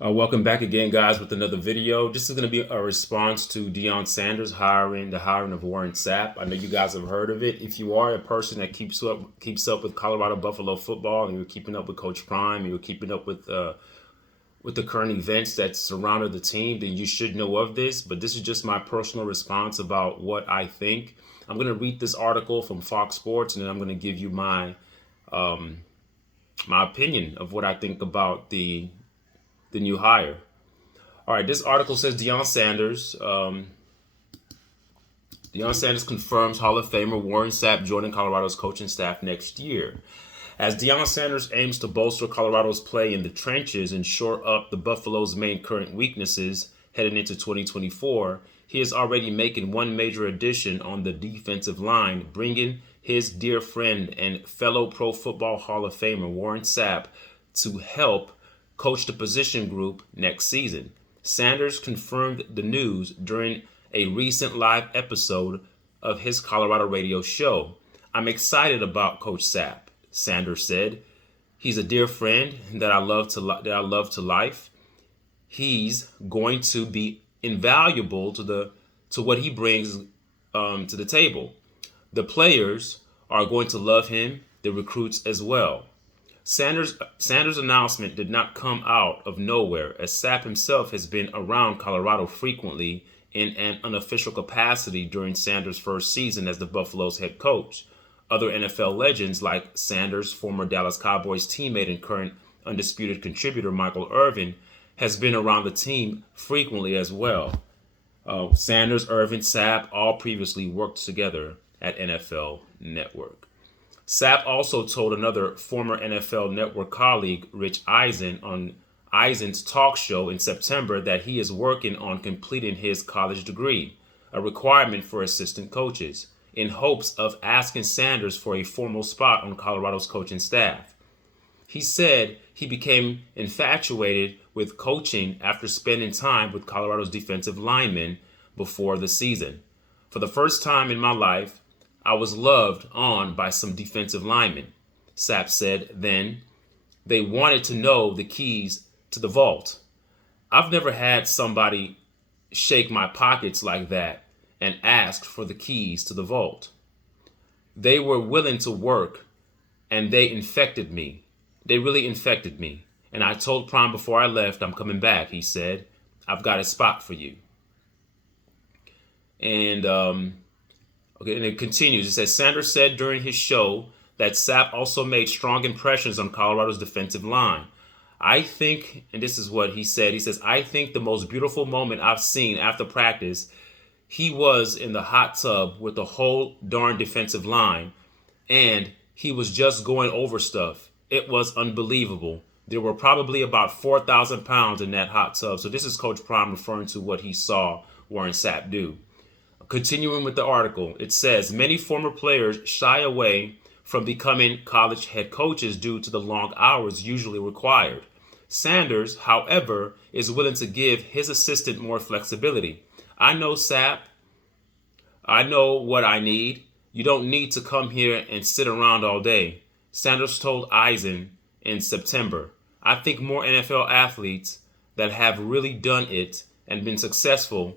Welcome back again, guys, with another video. This is going to be a response to Deion Sanders the hiring of Warren Sapp. I know you guys have heard of it. If you are a person that keeps up with Colorado Buffalo football, and you're keeping up with Coach Prime, and you're keeping up with the current events that surrounded the team, then you should know of this. But this is just my personal response about what I think. I'm going to read this article from Fox Sports, and then I'm going to give you my opinion of what I think about the new hire. All right, this article says Deion Sanders. Deion Sanders confirms Hall of Famer Warren Sapp joining Colorado's coaching staff next year. As Deion Sanders aims to bolster Colorado's play in the trenches and shore up the Buffalo's main current weaknesses heading into 2024, he is already making one major addition on the defensive line, bringing his dear friend and fellow Pro Football Hall of Famer Warren Sapp to help coach the position group next season. Sanders confirmed the news during a recent live episode of his Colorado radio show. "I'm excited about Coach Sapp," Sanders said. "He's a dear friend that I love to life. He's going to be invaluable to what he brings to the table. The players are going to love him, the recruits as well." Sanders' announcement did not come out of nowhere, as Sapp himself has been around Colorado frequently in an unofficial capacity during Sanders' first season as the Buffalo's head coach. Other NFL legends like Sanders' former Dallas Cowboys teammate and current undisputed contributor Michael Irvin has been around the team frequently as well. Sanders, Irvin, Sapp all previously worked together at NFL Network. Sapp also told another former NFL Network colleague, Rich Eisen, on Eisen's talk show in September that he is working on completing his college degree, a requirement for assistant coaches, in hopes of asking Sanders for a formal spot on Colorado's coaching staff. He said he became infatuated with coaching after spending time with Colorado's defensive linemen before the season. "For the first time in my life, I was loved on by some defensive linemen," Sapp said then. "They wanted to know the keys to the vault. I've never had somebody shake my pockets like that and ask for the keys to the vault. They were willing to work, and they infected me. They really infected me. And I told Prime before I left, I'm coming back," he said. "I've got a spot for you." And and it continues. It says, Sanders said during his show that Sapp also made strong impressions on Colorado's defensive line. "I think," and this is what he says, "I think the most beautiful moment I've seen after practice, he was in the hot tub with the whole darn defensive line, and he was just going over stuff. It was unbelievable. There were probably about 4,000 pounds in that hot tub." So this is Coach Prime referring to what he saw Warren Sapp do. Continuing with the article, it says, "Many former players shy away from becoming college head coaches due to the long hours usually required. Sanders, however, is willing to give his assistant more flexibility. I know Sapp. I know what I need. You don't need to come here and sit around all day," Sanders told Eisen in September. "I think more NFL athletes that have really done it and been successful,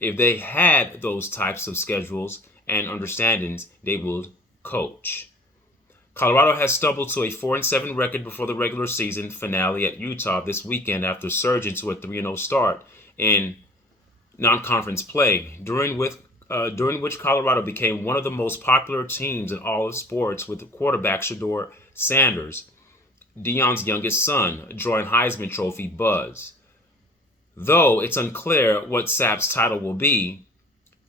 if they had those types of schedules and understandings, they would coach." Colorado has stumbled to a 4-7 record before the regular season finale at Utah this weekend after surging to a 3-0 start in non-conference play, during which Colorado became one of the most popular teams in all of sports, with quarterback Shedeur Sanders, Deion's youngest son, drawing Heisman Trophy buzz. Though it's unclear what Sapp's title will be,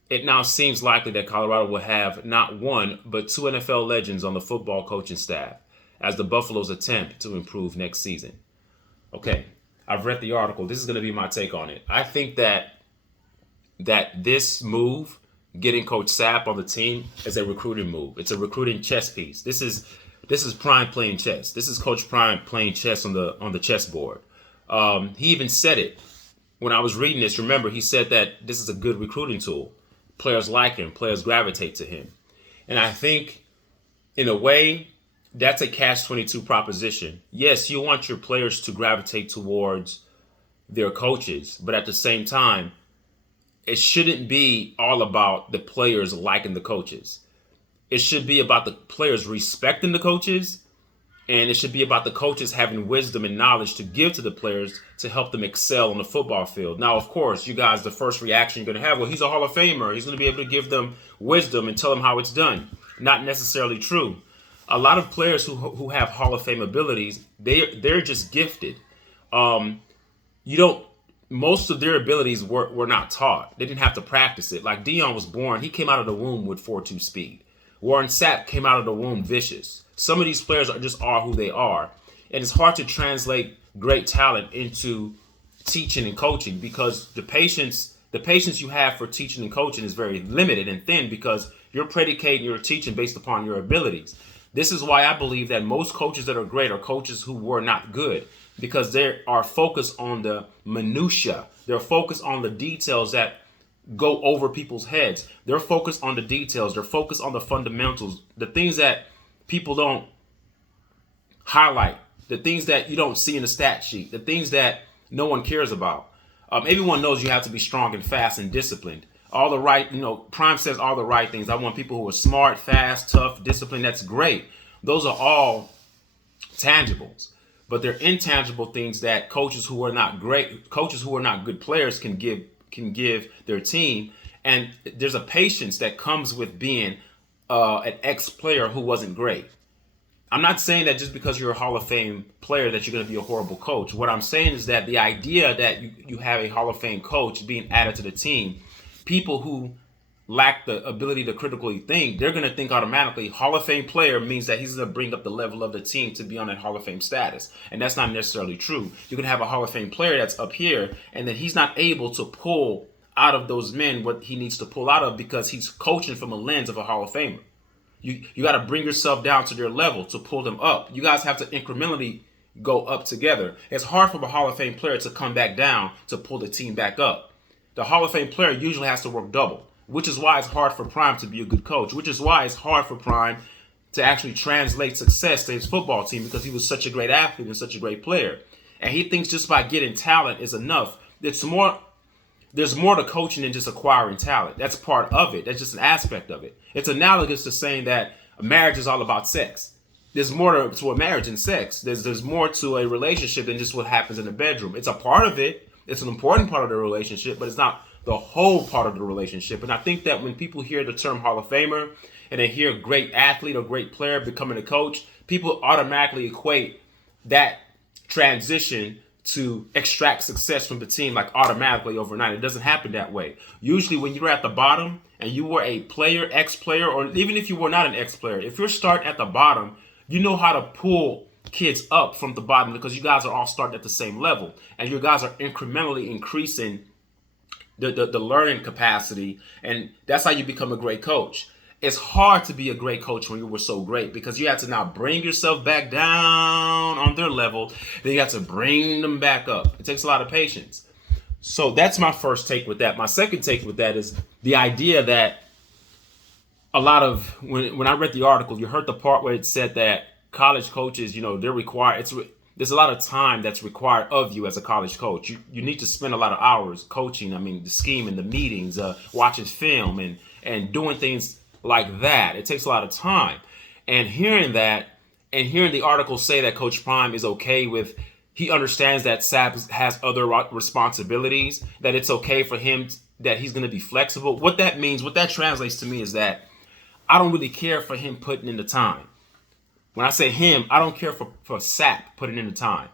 it now seems likely that Colorado will have not one, but two NFL legends on the football coaching staff as the Buffaloes attempt to improve next season. Okay, I've read the article. This is going to be my take on it. I think that this move, getting Coach Sapp on the team, is a recruiting move. It's a recruiting chess piece. This is Prime playing chess. This is Coach Prime playing chess on the chessboard. He even said it. When I was reading this, remember, he said that this is a good recruiting tool. Players like him. Players gravitate to him. And I think, in a way, that's a catch-22 proposition. Yes, you want your players to gravitate towards their coaches. But at the same time, it shouldn't be all about the players liking the coaches. It should be about the players respecting the coaches, and it should be about the coaches having wisdom and knowledge to give to the players to help them excel on the football field. Now, of course, you guys, the first reaction you're going to have, well, he's a Hall of Famer. He's going to be able to give them wisdom and tell them how it's done. Not necessarily true. A lot of players who have Hall of Fame abilities, they're just gifted. Most of their abilities were not taught. They didn't have to practice it. Like Deion was born, he came out of the womb with 4.2 speed. Warren Sapp came out of the womb vicious. Some of these players are who they are. And it's hard to translate great talent into teaching and coaching because the patience you have for teaching and coaching is very limited and thin because you're predicating your teaching based upon your abilities. This is why I believe that most coaches that are great are coaches who were not good because they are focused on the minutia. They're focused on the details that go over people's heads. They're focused on the details. They're focused on the fundamentals, the things that people don't highlight, the things that you don't see in the stat sheet, the things that no one cares about. Everyone knows you have to be strong and fast and disciplined. All the right, Prime says all the right things. I want people who are smart, fast, tough, disciplined. That's great. Those are all tangibles. But they're intangible things that coaches who are not good players can give their team. And there's a patience that comes with being an ex-player who wasn't great. I'm not saying that just because you're a Hall of Fame player that you're going to be a horrible coach. What I'm saying is that the idea that you have a Hall of Fame coach being added to the team, people who lack the ability to critically think, they're going to think automatically Hall of Fame player means that he's going to bring up the level of the team to be on that Hall of Fame status. And that's not necessarily true. You can have a Hall of Fame player that's up here and then he's not able to pull out of those men what he needs to pull out of because he's coaching from a lens of a Hall of Famer. You got to bring yourself down to their level to pull them up. You guys have to incrementally go up together. It's hard for a Hall of Fame player to come back down to pull the team back up. The Hall of Fame player usually has to work double, which is why it's hard for Prime to be a good coach, which is why it's hard for Prime to actually translate success to his football team because he was such a great athlete and such a great player. And he thinks just by getting talent is enough. There's more to coaching than just acquiring talent. That's part of it. That's just an aspect of it. It's analogous to saying that a marriage is all about sex. There's more to a marriage than sex. There's more to a relationship than just what happens in the bedroom. It's a part of it. It's an important part of the relationship, but it's not the whole part of the relationship. And I think that when people hear the term Hall of Famer and they hear great athlete or great player becoming a coach, people automatically equate that transition to extract success from the team like automatically overnight. It doesn't happen that way. Usually when you're at the bottom and you were a player, ex-player, or even if you were not an ex-player, if you're starting at the bottom, you know how to pull kids up from the bottom because you guys are all starting at the same level and you guys are incrementally increasing the learning capacity, and that's how you become a great coach. It's hard to be a great coach when you were so great because you have to now bring yourself back down on their level. Then you have to bring them back up. It takes a lot of patience. So that's my first take with that. My second take with that is the idea that a lot of, when I read the article, you heard the part where it said that college coaches, they're required, there's a lot of time that's required of you as a college coach. You need to spend a lot of hours coaching. The scheming, the meetings, watching film and doing things like that. It takes a lot of time. And hearing that and hearing the article say that Coach Prime is okay with, he understands that Sapp has other responsibilities, that it's okay for him, that he's going to be flexible. What that means, what that translates to me is that I don't really care for him putting in the time. When I say him, I don't care for Sapp putting in the time.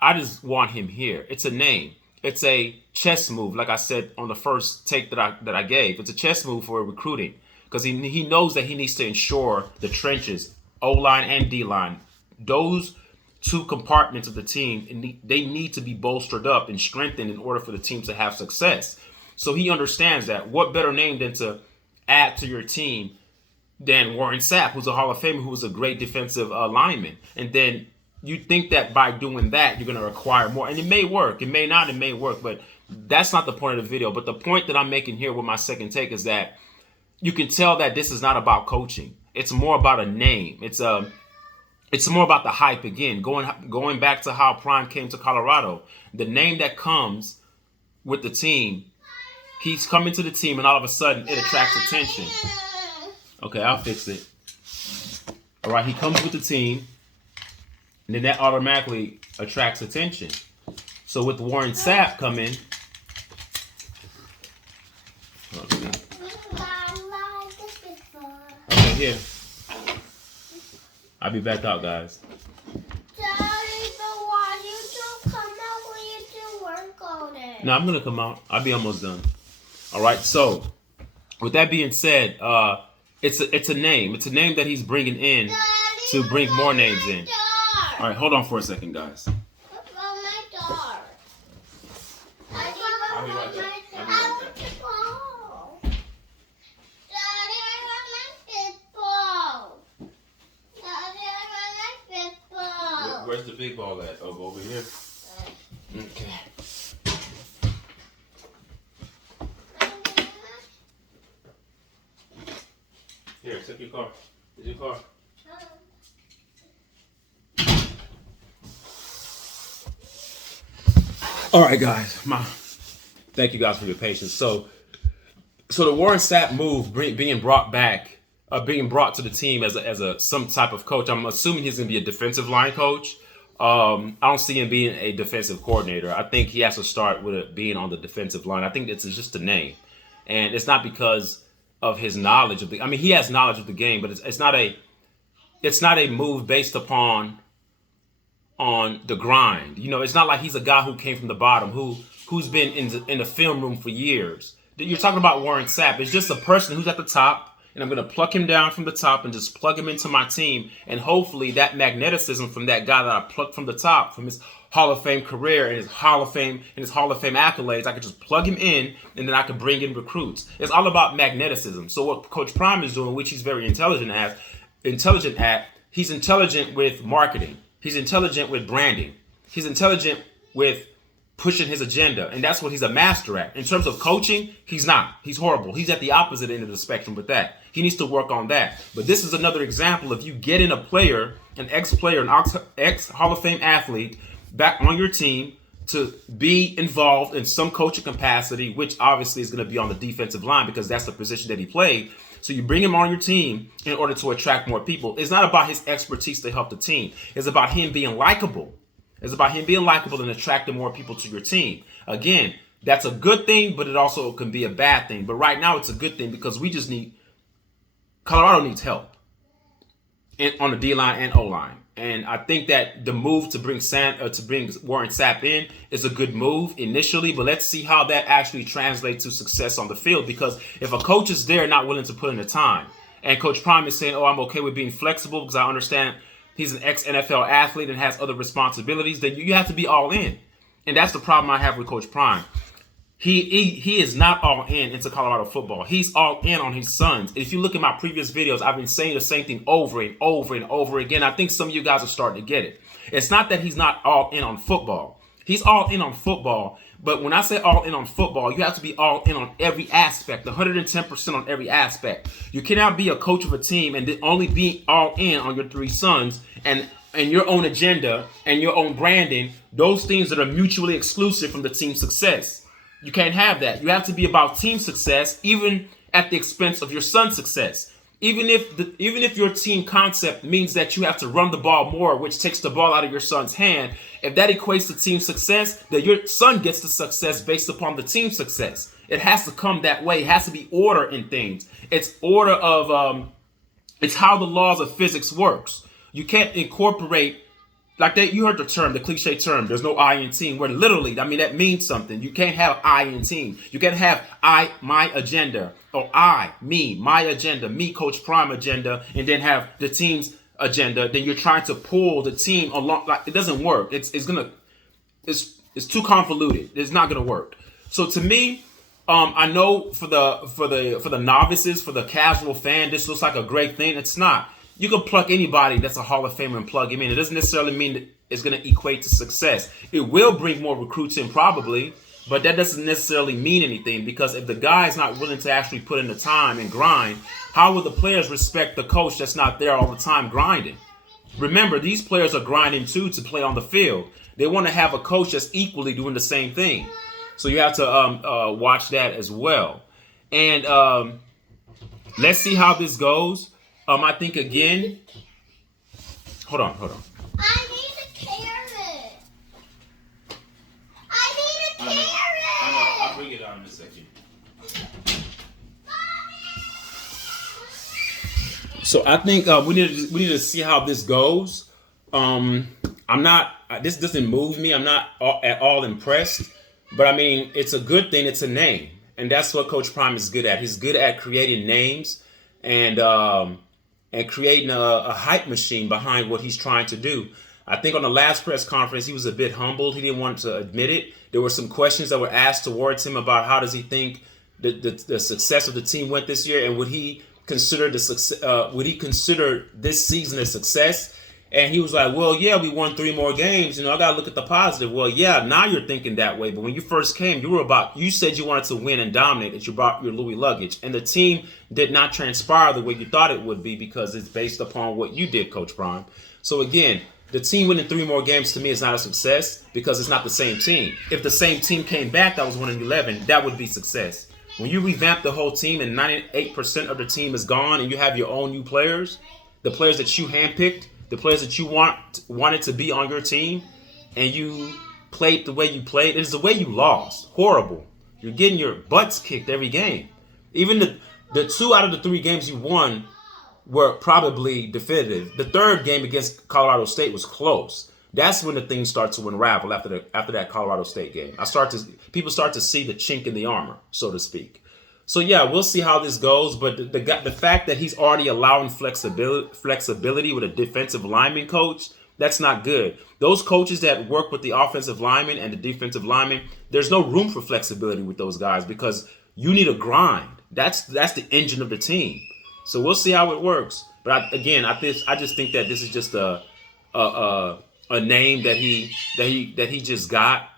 I just want him here. It's a name. It's a chess move, like I said on the first take that I gave. It's a chess move for recruiting because he knows that he needs to ensure the trenches, O-line and D-line, those two compartments of the team, they need to be bolstered up and strengthened in order for the team to have success. So he understands that. What better name than to add to your team than Warren Sapp, who's a Hall of Famer, who was a great defensive lineman. And then you think that by doing that, you're going to acquire more. And it may work. It may not. It may work. But that's not the point of the video. But the point that I'm making here with my second take is that you can tell that this is not about coaching. It's more about a name. It's it's more about the hype again. Going back to how Prime came to Colorado, the name that comes with the team, he's coming to the team, and all of a sudden it attracts attention. Okay, I'll fix it. All right, he comes with the team, and then that automatically attracts attention. So with Warren Sapp coming, okay, here. I'll be back out, guys. Daddy, but why you don't come out when you do work all day? No, I'm gonna come out. I'll be almost done. All right. So, with that being said, it's a name. It's a name that he's bringing in to bring more names in. All right. Hold on for a second, guys. What about my dog? I'll be right back. I'll be right back. Daddy, I want my football. Daddy, I want my football. Where's the big ball at? Oh, over here. Okay. Here, take your car. Is your car? All right, guys. Thank you guys for your patience. So the Warren Sapp move being brought to the team as some type of coach. I'm assuming he's going to be a defensive line coach. I don't see him being a defensive coordinator. I think he has to start with it being on the defensive line. I think it's just a name, and it's not because of his knowledge of the. I mean, he has knowledge of the game, but it's not a move based upon on the grind. You know, it's not like he's a guy who came from the bottom who's been in the film room for years. You're talking about Warren Sapp. It's just a person who's at the top, and I'm going to pluck him down from the top and just plug him into my team. And hopefully that magneticism from that guy that I plucked from the top, from his Hall of Fame career and his Hall of Fame accolades, I could just plug him in, and then I could bring in recruits. It's all about magneticism. So what Coach Prime is doing, which he's very intelligent at, he's intelligent with marketing. He's intelligent with branding. He's intelligent with pushing his agenda, and that's what he's a master at. In terms of coaching, he's not. He's horrible. He's at the opposite end of the spectrum with that. He needs to work on that. But this is another example of you getting a player, an ex-player, an ex-Hall of Fame athlete back on your team to be involved in some coaching capacity, which obviously is going to be on the defensive line because that's the position that he played. So you bring him on your team in order to attract more people. It's not about his expertise to help the team. It's about him being likable. It's about him being likable and attracting more people to your team. Again, that's a good thing, but it also can be a bad thing. But right now it's a good thing because Colorado needs help on the D-line and O-line. And I think that the move to bring Warren Sapp in is a good move initially, but let's see how that actually translates to success on the field. Because if a coach is there not willing to put in the time, and Coach Prime is saying, "Oh, I'm okay with being flexible because I understand he's an ex-NFL athlete and has other responsibilities," then you have to be all in. And that's the problem I have with Coach Prime. He is not all in into Colorado football. He's all in on his sons. If you look at my previous videos, I've been saying the same thing over and over and over again. I think some of you guys are starting to get it. It's not that he's not all in on football. He's all in on football. But when I say all in on football, you have to be all in on every aspect, 110% on every aspect. You cannot be a coach of a team and only be all in on your three sons and your own agenda and your own branding, those things that are mutually exclusive from the team's success. You can't have that. You have to be about team success, even at the expense of your son's success. Even if your team concept means that you have to run the ball more, which takes the ball out of your son's hand, if that equates to team success, then your son gets the success based upon the team success. It has to come that way. It has to be order in things. It's order of it's how the laws of physics works. You can't incorporate. Like you heard the term, the cliche term, there's no I in team, where literally, I mean, that means something. You can't have I in team. You can't have my agenda, or me, my agenda, me, Coach Prime agenda, and then have the team's agenda. Then you're trying to pull the team along. Like, it doesn't work. It's too convoluted. It's not gonna work. So to me, I know for the novices, for the casual fan, this looks like a great thing. It's not. You can pluck anybody that's a Hall of Famer and plug him in. It doesn't necessarily mean that it's going to equate to success. It will bring more recruits in probably, but that doesn't necessarily mean anything because if the guy is not willing to actually put in the time and grind, how will the players respect the coach that's not there all the time grinding? remember, these players are grinding too to play on the field. They want to have a coach that's equally doing the same thing. So you have to watch that as well. And let's see how this goes. I think again. Hold on. I need a carrot. I need a carrot. I know. I'll bring it out in a second. So I think we need to see how this goes. This doesn't move me. I'm not at all impressed. But I mean, it's a good thing. It's a name, and that's what Coach Prime is good at. He's good at creating names and creating a hype machine behind what he's trying to do. I think on the last press conference, he was a bit humbled. He didn't want to admit it. There were some questions that were asked towards him about how does he think the success of the team went this year, and would he consider this season a success? And he was like, well, yeah, we won 3 more games. I got to look at the positive. Well, yeah, now you're thinking that way. But when you first came, you said you wanted to win and dominate, that you brought your Louis luggage. And the team did not transpire the way you thought it would be because it's based upon what you did, Coach Prime. So again, the team winning 3 more games to me is not a success because it's not the same team. If the same team came back that was winning 11, that would be success. When you revamp the whole team and 98% of the team is gone and you have your own new players, the players that you handpicked, the players that you wanted to be on your team, and you played the way you played, it's the way you lost. Horrible. You're getting your butts kicked every game. Even the 2 out of the 3 games you won were probably definitive. The 3rd game against Colorado State was close. That's when the things start to unravel after that Colorado State game. People start to see the chink in the armor, so to speak. So yeah, we'll see how this goes. But the fact that he's already allowing flexibility with a defensive lineman coach, that's not good. Those coaches that work with the offensive lineman and the defensive lineman, there's no room for flexibility with those guys because you need a grind. That's the engine of the team. So we'll see how it works. But I just think that this is just a name that he just got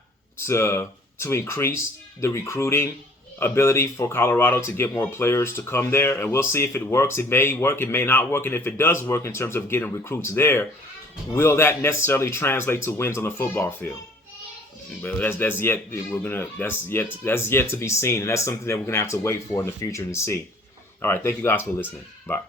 to increase the recruiting ability for Colorado to get more players to come there, and we'll see if it works. It may work, it may not work, and if it does work in terms of getting recruits there, will that necessarily translate to wins on the football field? But that's yet to be seen, and that's something that we're gonna have to wait for in the future to see. All right, thank you guys for listening. Bye.